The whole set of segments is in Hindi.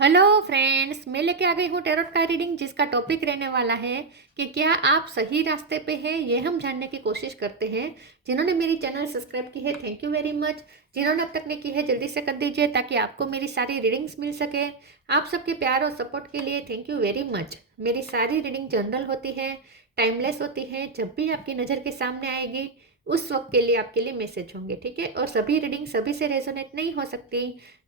हेलो फ्रेंड्स, मैं लेके आ गई हूँ टैरोट का रीडिंग जिसका टॉपिक रहने वाला है कि क्या आप सही रास्ते पे हैं, ये हम जानने की कोशिश करते हैं। जिन्होंने मेरी चैनल सब्सक्राइब की है, थैंक यू वेरी मच। जिन्होंने अब तक नहीं की है, जल्दी से कर दीजिए ताकि आपको मेरी सारी रीडिंग्स मिल सके। आप सबके प्यार और सपोर्ट के लिए थैंक यू वेरी मच। मेरी सारी रीडिंग जनरल होती है, टाइमलेस होती है। जब भी आपकी नज़र के सामने आएगी उस वक्त के लिए आपके लिए मैसेज होंगे, ठीक है। और सभी रीडिंग सभी से रेजोनेट नहीं हो सकती।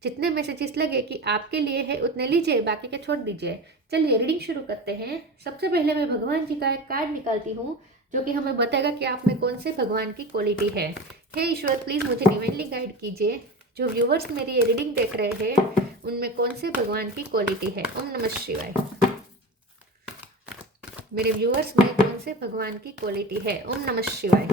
जितने मैसेजेस लगे कि आपके लिए है उतने लीजिए, बाकी के छोड़ दीजिए। चलिए रीडिंग शुरू करते हैं। सबसे पहले मैं भगवान जी का एक कार्ड निकालती हूँ जो कि हमें बताएगा कि आप में कौन से भगवान की क्वालिटी है। हे ईश्वर, प्लीज़ मुझे डिवाइनली गाइड कीजिए। जो व्यूवर्स मेरी ये रीडिंग देख रहे हैं उनमें कौन से भगवान की क्वालिटी है। ओम नमः शिवाय। मेरे व्यूवर्स में कौन से भगवान की क्वालिटी है। ओम नमः शिवाय।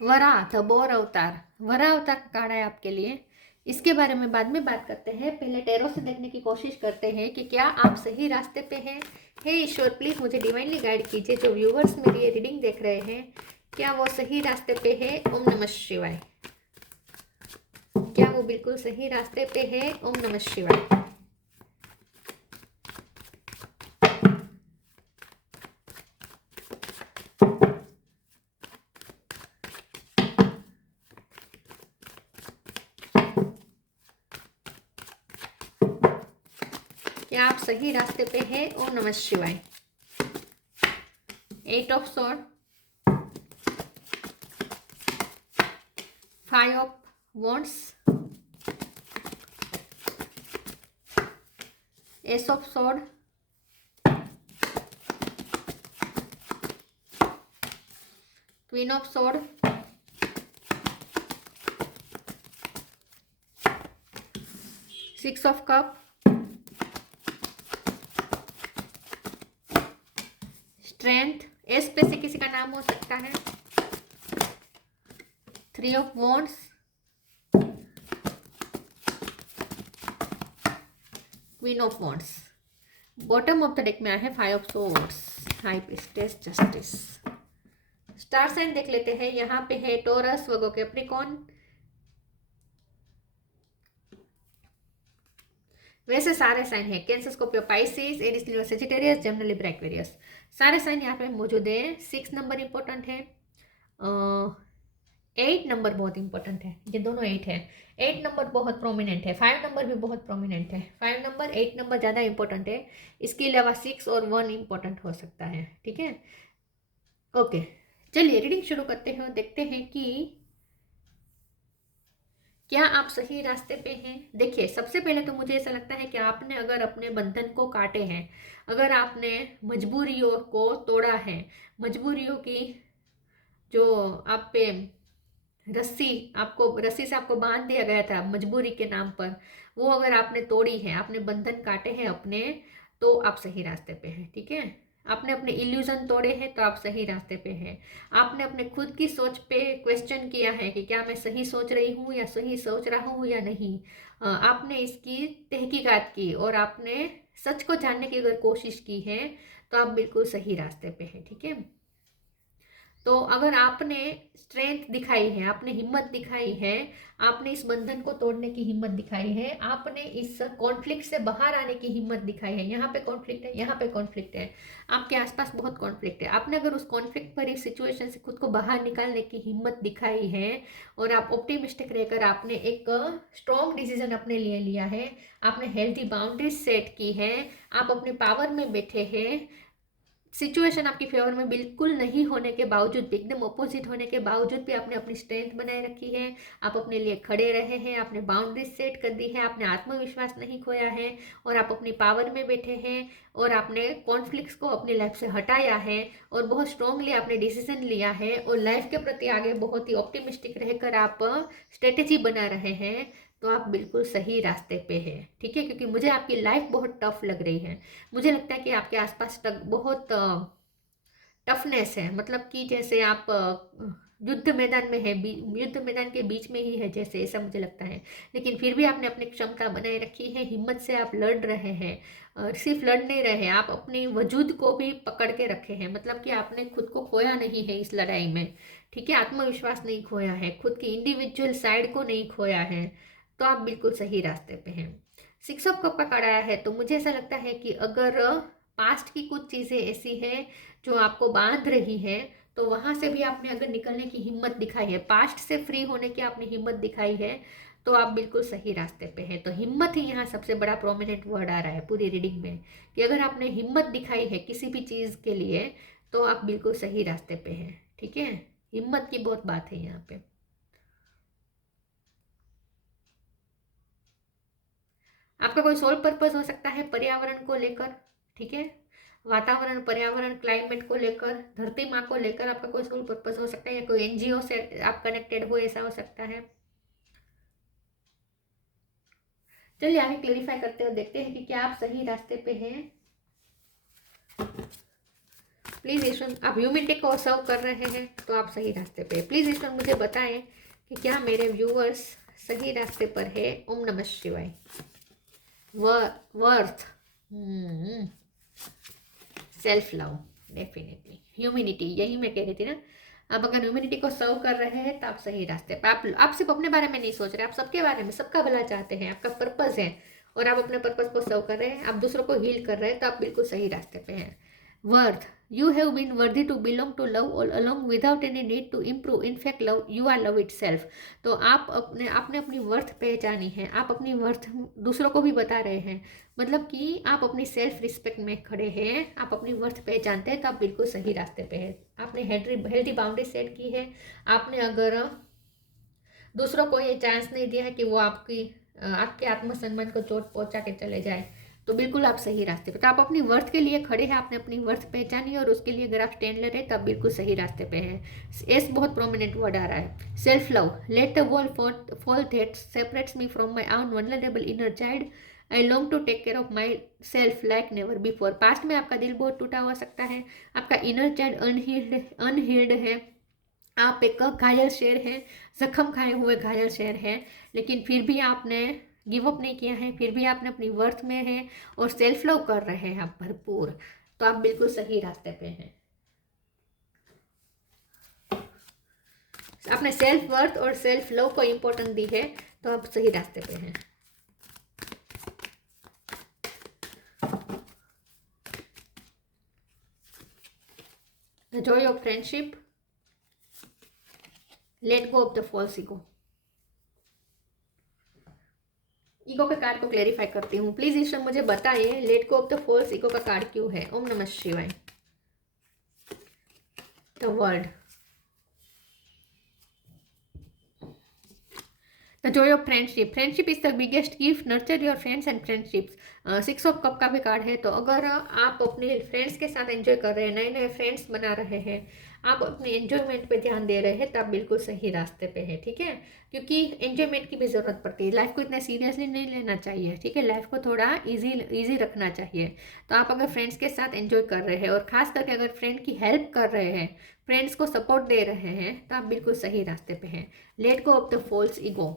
वरा द बोर अवतार, वरा अवतार का कार्ड है आपके लिए। इसके बारे में बाद में बात करते हैं। पहले टैरो से देखने की कोशिश करते हैं कि क्या आप सही रास्ते पे हैं। हे ईश्वर, प्लीज़ मुझे डिवाइनली गाइड कीजिए। जो व्यूवर्स मेरी ये रीडिंग देख रहे हैं, क्या वो सही रास्ते पे है। ओम नमः शिवाय। क्या वो बिल्कुल सही रास्ते पे है। ओम नमः शिवाय। क्या आप सही रास्ते पे हैं। ओम नमः शिवाय। 8 of sword, 5 of wands, ace of sword, queen of sword, 6 of cup, strength, ace पे से किसी का नाम हो सकता है, 3 of wands, queen of wands. Bottom of the deck में आया है 5 of swords, high priestess, justice. Star sign देख लेते हैं। यहाँ पे है टोरस, वर्गो, कैप्रिकॉर्न। वैसे सारे साइन है कैंसर, स्कॉर्पियो, पाइसिस, एरीज, लियो, सेजिटेरियस, जेमिनी, लिब्रा, एक्वेरियस। सारे साइन यहाँ पे मौजूद है। 6 नंबर इंपॉर्टेंट है। 8 नंबर बहुत इंपॉर्टेंट है। ये दोनों 8 है। 8 नंबर बहुत प्रोमिनेंट है। 5 नंबर भी बहुत प्रोमिनेंट है। 5 नंबर 8 नंबर ज़्यादा इंपॉर्टेंट है। इसके अलावा 6 और 1 इंपॉर्टेंट हो सकता है, ठीक है। ओके, चलिए रीडिंग शुरू करते हैं और देखते हैं कि क्या आप सही रास्ते पे हैं। देखिए, सबसे पहले तो मुझे ऐसा लगता है कि आपने अगर अपने बंधन को काटे हैं, अगर आपने मजबूरियों को तोड़ा है, मजबूरियों की जो आप पे रस्सी, आपको रस्सी से आपको बांध दिया गया था मजबूरी के नाम पर, वो अगर आपने तोड़ी है, आपने बंधन काटे हैं अपने, तो आप सही रास्ते पे हैं, ठीक है। आपने अपने इल्यूजन तोड़े हैं तो आप सही रास्ते पे हैं। आपने अपने खुद की सोच पे क्वेश्चन किया है कि क्या मैं सही सोच रही हूँ या सही सोच रहा हूँ या नहीं। आपने इसकी तहकीकात की और आपने सच को जानने की अगर कोशिश की है तो आप बिल्कुल सही रास्ते पे हैं, ठीक है। तो अगर आपने स्ट्रेंथ दिखाई है, आपने हिम्मत दिखाई है, आपने इस बंधन को तोड़ने की हिम्मत दिखाई है, आपने इस कॉन्फ्लिक्ट से बाहर आने की हिम्मत दिखाई है। यहाँ पे कॉन्फ्लिक्ट है, यहाँ पे कॉन्फ्लिक्ट है, आपके आसपास बहुत कॉन्फ्लिक्ट है। आपने अगर उस कॉन्फ्लिक्ट भरी सिचुएशन से खुद को बाहर निकालने की हिम्मत दिखाई है और आप ऑप्टिमिस्टिक रहकर आपने एक स्ट्रॉन्ग डिसीजन अपने लिए लिया है, आपने हेल्थी बाउंड्रीज सेट की है, आप अपने पावर में बैठे हैं, सिचुएशन आपकी फेवर में बिल्कुल नहीं होने के बावजूद भी, एकदम अपोजिट होने के बावजूद भी आपने अपनी स्ट्रेंथ बनाए रखी है। आप अपने लिए खड़े रहे हैं, आपने बाउंड्रीज सेट कर दी है, आपने आत्मविश्वास नहीं खोया है और आप अपनी पावर में बैठे हैं और आपने कॉन्फ्लिक्ट्स को अपनी लाइफ से हटाया है और बहुत स्ट्रांगली आपने डिसीजन लिया है और लाइफ के प्रति आगे बहुत ही ऑप्टिमिस्टिक रहकर आप स्ट्रेटेजी बना रहे हैं। तो आप बिल्कुल सही रास्ते पे हैं, ठीक है। क्योंकि मुझे आपकी लाइफ बहुत टफ लग रही है। मुझे लगता है कि आपके आसपास बहुत टफनेस है, मतलब कि जैसे आप युद्ध मैदान में है, युद्ध मैदान के बीच में ही है जैसे, ऐसा मुझे लगता है। लेकिन फिर भी आपने अपनी क्षमता बनाए रखी है, हिम्मत से आप लड़ रहे हैं। और सिर्फ लड़ नहीं रहे हैं, आप अपने वजूद को भी पकड़ के रखे हैं, मतलब कि आपने खुद को खोया नहीं है इस लड़ाई में। ठीक है, आत्मविश्वास नहीं खोया है, खुद की इंडिविजुअल साइड को नहीं खोया है। तो आप बिल्कुल सही रास्ते पे हैं। 6 ऑफ कप का कार्ड आया है, तो मुझे ऐसा लगता है कि अगर पास्ट की कुछ चीज़ें ऐसी हैं जो आपको बांध रही है, तो वहां से भी आपने अगर निकलने की हिम्मत दिखाई है, पास्ट से फ्री होने की आपने हिम्मत दिखाई है, तो आप बिल्कुल सही रास्ते पे हैं। तो हिम्मत ही यहाँ सबसे बड़ा प्रोमिनेंट वर्ड आ रहा है पूरी रीडिंग में, कि अगर आपने हिम्मत दिखाई है किसी भी चीज़ के लिए, तो आप बिल्कुल सही रास्ते पे हैं। ठीक है, हिम्मत की बहुत बात है यहाँ पे। आपका कोई सोल पर्पस हो सकता है पर्यावरण को लेकर। ठीक है, वातावरण, पर्यावरण, क्लाइमेट को लेकर, धरती माँ को लेकर आपका कोई सोल पर्पस हो सकता है, या कोई एनजीओ से आप कनेक्टेड हो, ऐसा हो सकता है। चलिए आगे क्लेरिफाई करते हैं और देखते हैं कि क्या आप सही रास्ते पे हैं। प्लीज ईश्वर, आप ह्यूमैनिटी को सर्व कर रहे हैं तो आप सही रास्ते पे। प्लीज ईश्वर मुझे बताएं कि क्या मेरे व्यूअर्स सही रास्ते पर है। ओम नमः शिवाय। Worth, self love, definitely humanity, यही मैं कह रही थी ना। आप अगर ह्यूमैनिटी को सर्व कर रहे हैं तो आप सही रास्ते पे। आप सिर्फ अपने बारे में नहीं सोच रहे, आप सबके बारे में, सबका भला चाहते हैं, आपका पर्पस है, और आप अपने पर्पस को सर्व कर रहे हैं, आप दूसरों को हील कर रहे हैं, तो आप बिल्कुल सही रास्ते पे हैं। Worth, you have been worthy to belong to love all along without any need to improve. In fact, love, you are love itself. तो आप आपने अपनी वर्थ पहचानी है, आप अपनी वर्थ दूसरों को भी बता रहे हैं, मतलब कि आप अपनी सेल्फ रिस्पेक्ट में खड़े हैं, आप अपनी वर्थ पहचानते हैं, तो आप बिल्कुल सही रास्ते पे हैं। आपने हेल्दी बाउंड्री सेट की है। आपने अगर दूसरों को ये चांस नहीं दिया है कि वो आपके आत्मसम्मान को चोट पहुंचा के चले जाए, तो बिल्कुल आप सही रास्ते पे। तो आप अपनी वर्थ के लिए खड़े हैं, आपने अपनी वर्थ पहचानी है, और उसके लिए अगर आप स्टैंड ले रहे हैं तो आप बिल्कुल सही रास्ते पे हैं। एस बहुत प्रोमिनेंट वर्ड आ रहा है। Self love, let the wall fall that separates me from my own vulnerable inner child. I long to take care of myself like never before. Past में आपका दिल बहुत टूटा हुआ सकता है, आपका इनर चाइल्ड अनहील्ड है, आप एक घायल शेर हैं, जख्म खाए हुए घायल शेर हैं, लेकिन फिर भी आपने गिव अप नहीं किया है, फिर भी आपने अपनी वर्थ में है और सेल्फ लव कर रहे हैं आप भरपूर, तो आप बिल्कुल सही रास्ते पे हैं। आपने सेल्फ वर्थ और सेल्फ लव को इम्पोर्टेंस दी है, तो आप सही रास्ते पे हैं। The joy of friendship, let go of the false ego. Ego के कार्ड को क्लेरिफाई करती हूँ। प्लीज ईश्वर मुझे बताइए let go of the false ego का कार्ड क्यों है। ओम नमः शिवाय। The world, the joy of friendship, friendship is the biggest gift, nurture your friends and friendships. 6 of cup का भी कार्ड है, तो अगर आप अपने फ्रेंड्स के साथ एंजॉय कर रहे हैं, नए नए फ्रेंड्स बना रहे हैं, आप अपने एंजॉयमेंट पे ध्यान दे रहे हैं, तो आप बिल्कुल सही रास्ते पे हैं। ठीक है, क्योंकि एंजॉयमेंट की भी ज़रूरत पड़ती है, लाइफ को इतना सीरियसली नहीं लेना चाहिए। ठीक है, लाइफ को थोड़ा इजी रखना चाहिए। तो आप अगर फ्रेंड्स के साथ एंजॉय कर रहे हैं, और खास करके अगर फ्रेंड की हेल्प कर रहे हैं, फ्रेंड्स को सपोर्ट दे रहे हैं, तो आप बिल्कुल सही रास्ते पे हैं। Let go of the false ego,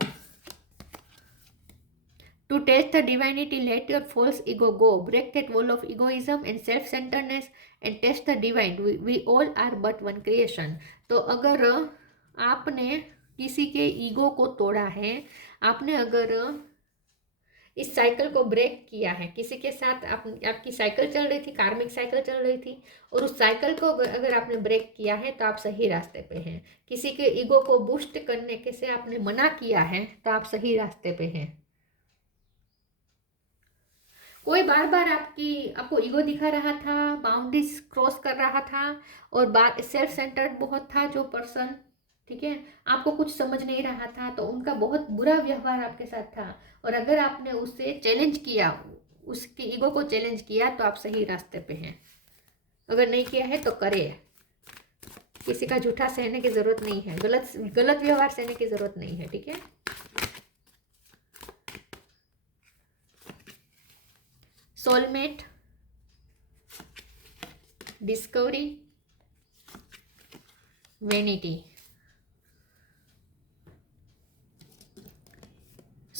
to taste the divinity, let your false ego go. Break that wall of egoism and self-centeredness and taste the divine. We all are but one creation. तो अगर आपने किसी के ईगो को तोड़ा है, आपने अगर इस साइकिल को ब्रेक किया है, किसी के साथ आपकी साइकिल चल रही थी, कार्मिक साइकिल चल रही थी, और उस साइकिल को अगर आपने ब्रेक किया है, तो आप सही रास्ते पे हैं। किसी के ईगो को बूस्ट करने के से आपने मना किया है, तो आप सही रास्ते पे हैं। कोई बार बार आपको ईगो दिखा रहा था, बाउंड्रीज क्रॉस कर रहा था, और बार सेल्फ सेंटर्ड बहुत था जो पर्सन। ठीक है, आपको कुछ समझ नहीं रहा था, तो उनका बहुत बुरा व्यवहार आपके साथ था, और अगर आपने उससे चैलेंज किया, उसके ईगो को चैलेंज किया, तो आप सही रास्ते पे हैं। अगर नहीं किया है तो करे, किसी का झूठा सहने की जरूरत नहीं है, गलत व्यवहार सहने की जरूरत नहीं है। ठीक है, सोलमेट, डिस्कवरी, वेनिटी।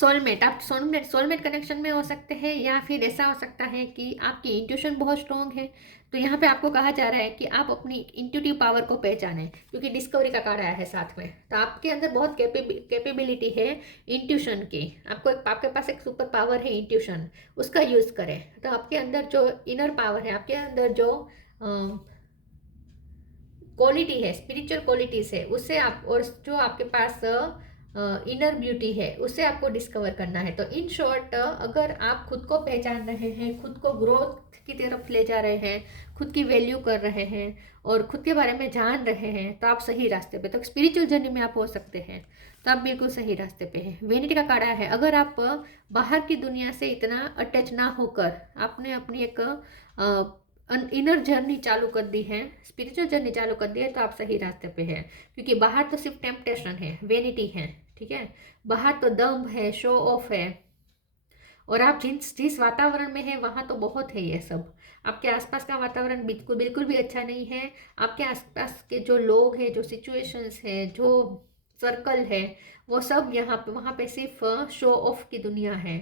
सोलमेट, आप सोलमेट सोलमेट कनेक्शन में हो सकते हैं, या फिर ऐसा हो सकता है कि आपकी इंट्यूशन बहुत स्ट्रॉन्ग है। तो यहाँ पे आपको कहा जा रहा है कि आप अपनी इंट्यूटिव पावर को पहचानें, क्योंकि डिस्कवरी का कार्ड आया है साथ में। तो आपके अंदर बहुत कैपेबिलिटी है इंट्यूशन की। आपके पास एक सुपर पावर है इंट्यूशन, उसका यूज़ करें। तो आपके अंदर जो इनर पावर है, आपके अंदर जो क्वालिटी है, स्पिरिचुअल क्वालिटीज़ है, उससे आप, और जो आपके पास इनर ब्यूटी है, उससे आपको डिस्कवर करना है। तो इन शॉर्ट, अगर आप खुद को पहचान रहे हैं, खुद को ग्रोथ की तरफ ले जा रहे हैं, खुद की वैल्यू कर रहे हैं और खुद के बारे में जान रहे हैं, तो आप सही रास्ते पे, तो स्पिरिचुअल जर्नी में आप हो सकते हैं। तो आप बिल्कुल सही रास्ते पे हैं। वेनिटी का कार्ड आया है, अगर आप बाहर की दुनिया से इतना अटैच ना होकर आपने अपनी एक इनर जर्नी चालू कर दी है, स्पिरिचुअल जर्नी चालू कर दी है, तो आप सही रास्ते पे हैं। क्योंकि बाहर तो सिर्फ टेम्पटेशन है, वेनिटी है, ठीक है। बाहर तो दम्भ है, शो ऑफ है, और आप जिस वातावरण में है वहाँ तो बहुत है ये सब। आपके आसपास का वातावरण बिल्कुल बिल्कुल भी अच्छा नहीं है। आपके आसपास के जो लोग हैं, जो सिचुएशंस है, जो सर्कल है, वो सब यहाँ पे, वहाँ पे सिर्फ शो ऑफ की दुनिया है।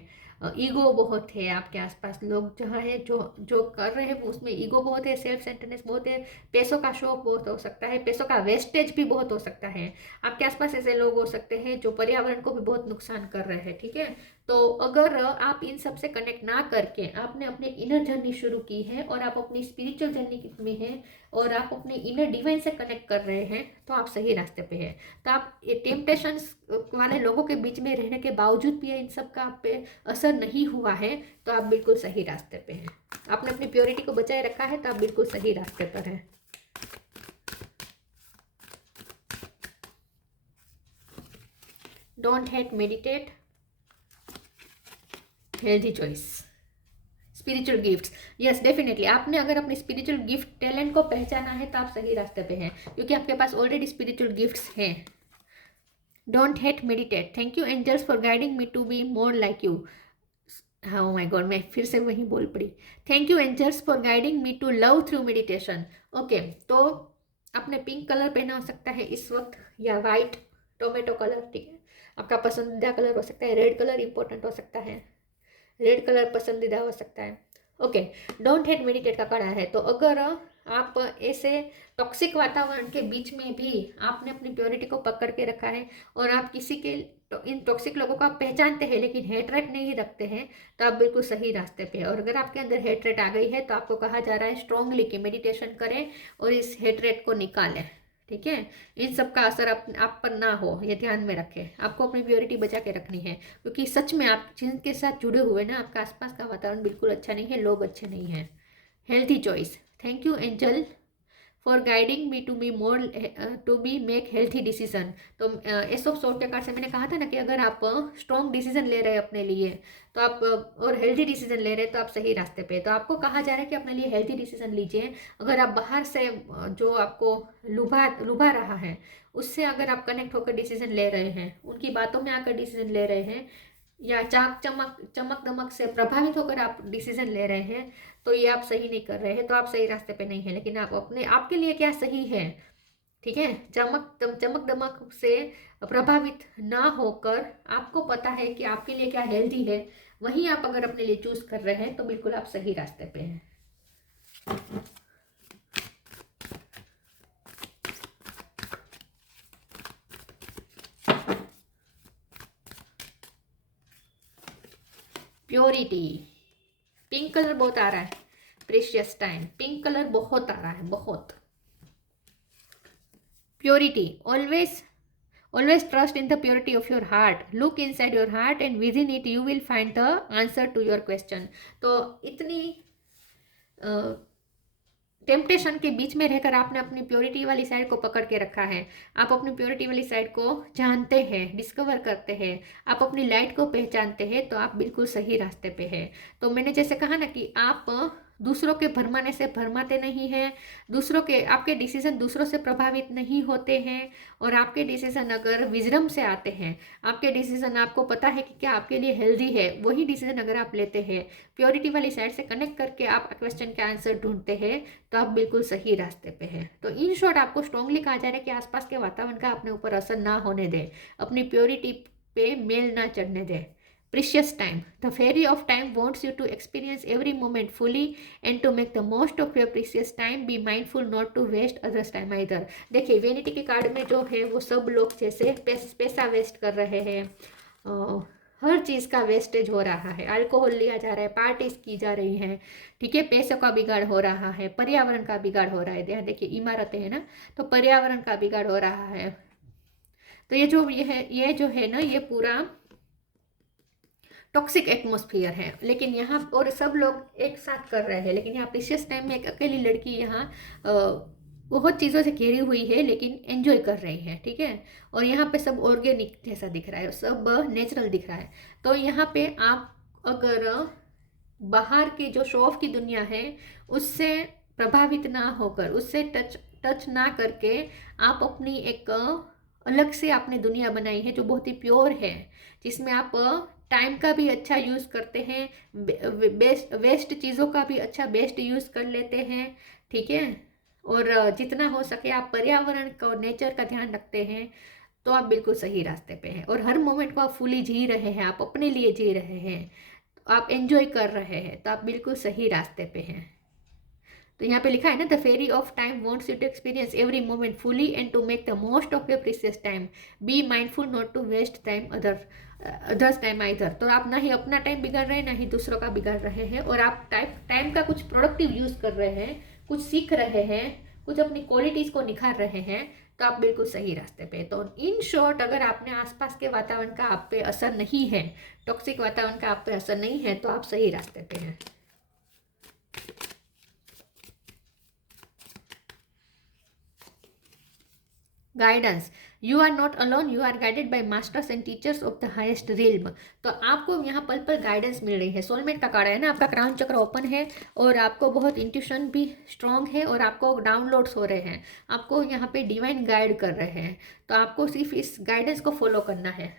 ईगो बहुत है आपके आसपास, लोग जहाँ है, जो जो कर रहे हैं उसमें ईगो बहुत है, सेल्फ सेंटरनेस बहुत है, पैसों का शो ऑफ बहुत हो सकता है, पैसों का वेस्टेज भी बहुत हो सकता है। आपके आसपास ऐसे लोग हो सकते हैं जो पर्यावरण को भी बहुत नुकसान कर रहे हैं, ठीक है। तो अगर आप इन सब से कनेक्ट ना करके आपने अपने इनर जर्नी शुरू की है, और आप अपनी स्पिरिचुअल जर्नी में हैं, और आप अपने इनर डिवाइन से कनेक्ट कर रहे हैं, तो आप सही रास्ते पे हैं। तो आप टेम्पटेशंस वाले लोगों के बीच में रहने के बावजूद भी इन सब का आप पे असर नहीं हुआ है, तो आप बिल्कुल सही रास्ते पे हैं। आपने अपनी प्योरिटी को बचाए रखा है, तो आप बिल्कुल सही रास्ते पर हैं। Don't hate, meditate, healthy choice, spiritual gifts. Yes, definitely आपने अगर अपने स्पिरिचुअल गिफ्ट टैलेंट को पहचाना है, तो आप सही रास्ते पे हैं, क्योंकि आपके पास ऑलरेडी स्पिरिचुअल गिफ्ट्स हैं। Don't hate, meditate, thank you angels for guiding me to be more like you. हाँ, ओ माय गॉड, मैं फिर से वहीं बोल पड़ी। Thank you angels for guiding me to love through meditation. Okay, तो आपने पिंक कलर पहना हो सकता है इस वक्त, या वाइट, टोमेटो कलर, ठीक है। आपका पसंदीदा कलर हो सकता है, रेड कलर इंपॉर्टेंट हो सकता है, रेड कलर पसंदीदा हो सकता है। ओके, डोंट हेट, मेडिटेट का कड़ा है। तो अगर आप ऐसे टॉक्सिक वातावरण के बीच में भी आपने अपनी प्योरिटी को पकड़ के रखा है, और आप किसी के, इन टॉक्सिक लोगों को आप पहचानते हैं लेकिन हेटरेट नहीं रखते हैं, तो आप बिल्कुल सही रास्ते पे हैं। और अगर आपके अंदर हेटरेट आ गई है, तो आपको कहा जा रहा है स्ट्रांगली कि मेडिटेशन करें और इस हेटरेट को निकालें, ठीक है। इन सब का असर आप पर ना हो, ये ध्यान में रखें। आपको अपनी प्योरिटी बचा के रखनी है, क्योंकि सच में आप जिनके साथ जुड़े हुए ना, आपका आसपास का वातावरण बिल्कुल अच्छा नहीं है, लोग अच्छे नहीं हैं। Healthy choice, thank you angel for guiding me to be more, to be make healthy decision. तो एस ऑफ सोर्ट के कार्ड से मैंने कहा था ना कि अगर आप स्ट्रॉन्ग डिसीजन ले रहे हैं अपने लिए, तो आप और हेल्थी डिसीजन ले रहे हैं, तो आप सही रास्ते पे। तो आपको कहा जा रहा है कि अपने लिए हेल्थी डिसीजन लीजिए। अगर आप बाहर से जो आपको लुभा लुभा रहा है, उससे अगर आप कनेक्ट होकर डिसीजन ले रहे हैं, उनकी बातों में आकर डिसीजन ले रहे हैं, या चाक चमक चमक दमक से प्रभावित होकर आप डिसीजन ले रहे हैं, तो ये आप सही नहीं कर रहे हैं, तो आप सही रास्ते पे नहीं है। लेकिन आप अपने, आपके लिए क्या सही है, ठीक है, चमक दमक से प्रभावित ना होकर आपको पता है कि आपके लिए क्या हेल्दी है, वही आप अगर अपने लिए चूज कर रहे हैं, तो बिल्कुल आप सही रास्ते पे हैं। प्योरिटी, पिंक कलर बहुत आ रहा है, प्रेशियस टाइम, पिंक कलर बहुत आ रहा है, बहुत। Purity, always trust in the purity of your heart, look inside your heart and within it you will find the answer to your question। तो इतनी टेम्पटेशन के बीच में रहकर आपने अपनी प्योरिटी वाली साइड को पकड़ के रखा है, आप अपनी प्योरिटी वाली साइड को जानते हैं, डिस्कवर करते हैं, आप अपनी लाइट को पहचानते हैं, तो आप बिल्कुल सही रास्ते पे हैं। तो मैंने जैसे कहा ना कि आप दूसरों के भरमाने से भरमाते नहीं हैं, दूसरों के, आपके डिसीजन दूसरों से प्रभावित नहीं होते हैं, और आपके डिसीजन अगर विजडम से आते हैं, आपके डिसीजन आपको पता है कि क्या आपके लिए हेल्दी है, वही डिसीजन अगर आप लेते हैं, प्योरिटी वाली साइड से कनेक्ट करके आप क्वेश्चन के आंसर ढूंढते हैं, तो आप बिल्कुल सही रास्ते पे हैं। तो इन शॉर्ट आपको स्ट्रांगली कहा जा रहा है कि आसपास के वातावरण का अपने ऊपर असर ना होने दें, अपनी प्योरिटी पे मेल ना चढ़ने दें, precious time. The fairy of time wants you to experience every moment fully and to make the most of your precious time. Be mindful not to waste others time either. देखिए वेनिटी के कार्ड में जो है वो सब लोग जैसे पैसा वेस्ट कर रहे हैं, हर चीज़ का वेस्टेज हो रहा है, अल्कोहल लिया जा रहा है, पार्टीज की जा रही हैं, ठीक है, पैसों का बिगाड़ हो रहा है, पर्यावरण का बिगाड़ हो रहा है। यहाँ देखिए इमारतें हैं ना, तो पर्यावरण का बिगाड़ हो रहा है। तो ये जो है ना ये पूरा टॉक्सिक एटमोस्फियर है। लेकिन यहाँ और सब लोग एक साथ कर रहे हैं, लेकिन यहाँ प्रीशियस टाइम में एक अकेली लड़की यहाँ बहुत चीज़ों से घिरी हुई है लेकिन एंजॉय कर रही है, ठीक है। और यहाँ पे सब ऑर्गेनिक जैसा दिख रहा है, सब नेचुरल दिख रहा है। तो यहाँ पे आप अगर बाहर की जो शो ऑफ की दुनिया है उससे प्रभावित ना होकर, उससे टच ना करके आप अपनी एक अलग से आपने दुनिया बनाई है जो बहुत ही प्योर है, जिसमें आप टाइम का भी अच्छा यूज़ करते हैं, वेस्ट चीज़ों का भी अच्छा बेस्ट यूज़ कर लेते हैं, ठीक है। और जितना हो सके आप पर्यावरण का और नेचर का ध्यान रखते हैं, तो आप बिल्कुल सही रास्ते पे हैं। और हर मोमेंट को आप फुली जी रहे हैं, आप अपने लिए जी रहे हैं, तो आप एंजॉय कर रहे हैं, तो आप बिल्कुल सही रास्ते पे हैं। तो यहाँ पे लिखा है ना, the fairy of time wants you to experience every moment fully and to make the most of your precious time. Be mindful not to waste time others time either. तो आप ना ही अपना टाइम बिगाड़ रहे हैं ना ही दूसरों का बिगाड़ रहे हैं, और आप टाइम का कुछ प्रोडक्टिव यूज़ कर रहे हैं, कुछ सीख रहे हैं, कुछ अपनी क्वालिटीज़ को निखार रहे हैं, तो आप बिल्कुल सही रास्ते पे। तो इन शॉर्ट, अगर आपने आसपास के वातावरण का आप पे असर नहीं है, टॉक्सिक वातावरण का आप पे असर नहीं है, तो आप सही रास्ते पे हैं। Guidance, you are not alone, you are guided by masters and teachers of the highest realm. तो आपको यहाँ पल पल गाइडेंस मिल रही है। सोलमेट का कार्ड है ना, आपका क्राउन चक्र ओपन है और आपको बहुत इंट्यूशन भी स्ट्रांग है और आपको डाउनलोड्स हो रहे हैं, आपको यहाँ पे डिवाइन गाइड कर रहे हैं। तो आपको सिर्फ इस गाइडेंस को फॉलो करना है,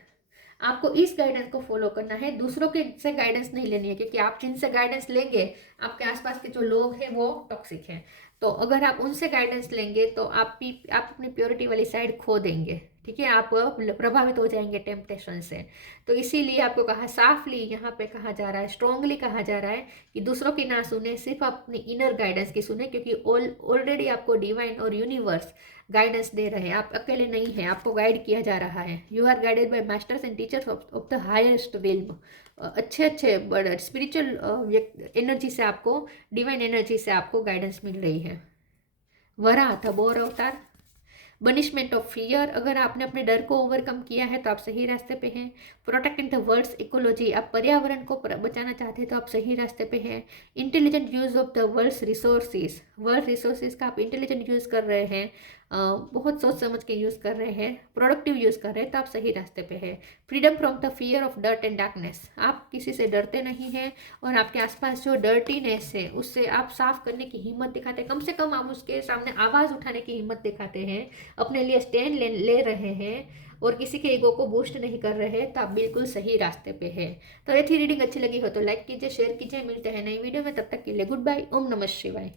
आपको इस गाइडेंस को फॉलो करना है, दूसरों के से गाइडेंस नहीं लेनी है, क्योंकि आप जिनसे गाइडेंस लेंगे, आपके आसपास के जो लोग हैं वो टॉक्सिक हैं। तो अगर आप उनसे गाइडेंस लेंगे तो आप अपनी प्योरिटी वाली साइड खो देंगे, ठीक है, आप प्रभावित हो जाएंगे टेम्पटेशन से। तो इसीलिए आपको कहा, साफली यहाँ पे कहा जा रहा है, स्ट्रांगली कहा जा रहा है कि दूसरों की ना सुने, सिर्फ अपनी इनर गाइडेंस की सुने, क्योंकि ऑलरेडी आपको डिवाइन और यूनिवर्स गाइडेंस दे रहे हैं, आप अकेले नहीं हैं, आपको गाइड किया जा रहा है। You are guided by masters and teachers of the highest realm. अच्छे बड़े स्पिरिचुअल एनर्जी से आपको, डिवाइन एनर्जी से आपको गाइडेंस मिल रही है। वराह था बोर अवतार। बनिशमेंट ऑफ फियर, अगर आपने अपने डर को ओवरकम किया है तो आप सही रास्ते पे हैं। प्रोटेक्टिंग द वर्ल्ड्स इकोलॉजी, आप पर्यावरण को बचाना चाहते हैं तो आप सही रास्ते पे हैं। Intelligent use of the world's resources, world resources का आप इंटेलिजेंट यूज़ कर रहे हैं, बहुत सोच समझ के यूज़ कर रहे हैं, प्रोडक्टिव यूज़ कर रहे हैं, तो आप सही रास्ते पे हैं। Freedom from the fear of dirt and darkness, आप किसी से डरते नहीं हैं और आपके आसपास जो डर्टीनेस है उससे आप साफ करने की हिम्मत दिखाते हैं, कम से कम आप उसके सामने आवाज़ उठाने की हिम्मत दिखाते हैं, अपने लिए स्टैंड ले रहे हैं और किसी के ईगो को बूस्ट नहीं कर रहे, तो आप बिल्कुल सही रास्ते पे हैं। तो ये थी रीडिंग अच्छी लगी हो तो लाइक कीजिए, शेयर कीजिए, मिलते हैं नई वीडियो में, तब तक के लिए गुड बाय, ओम नमः शिवाय।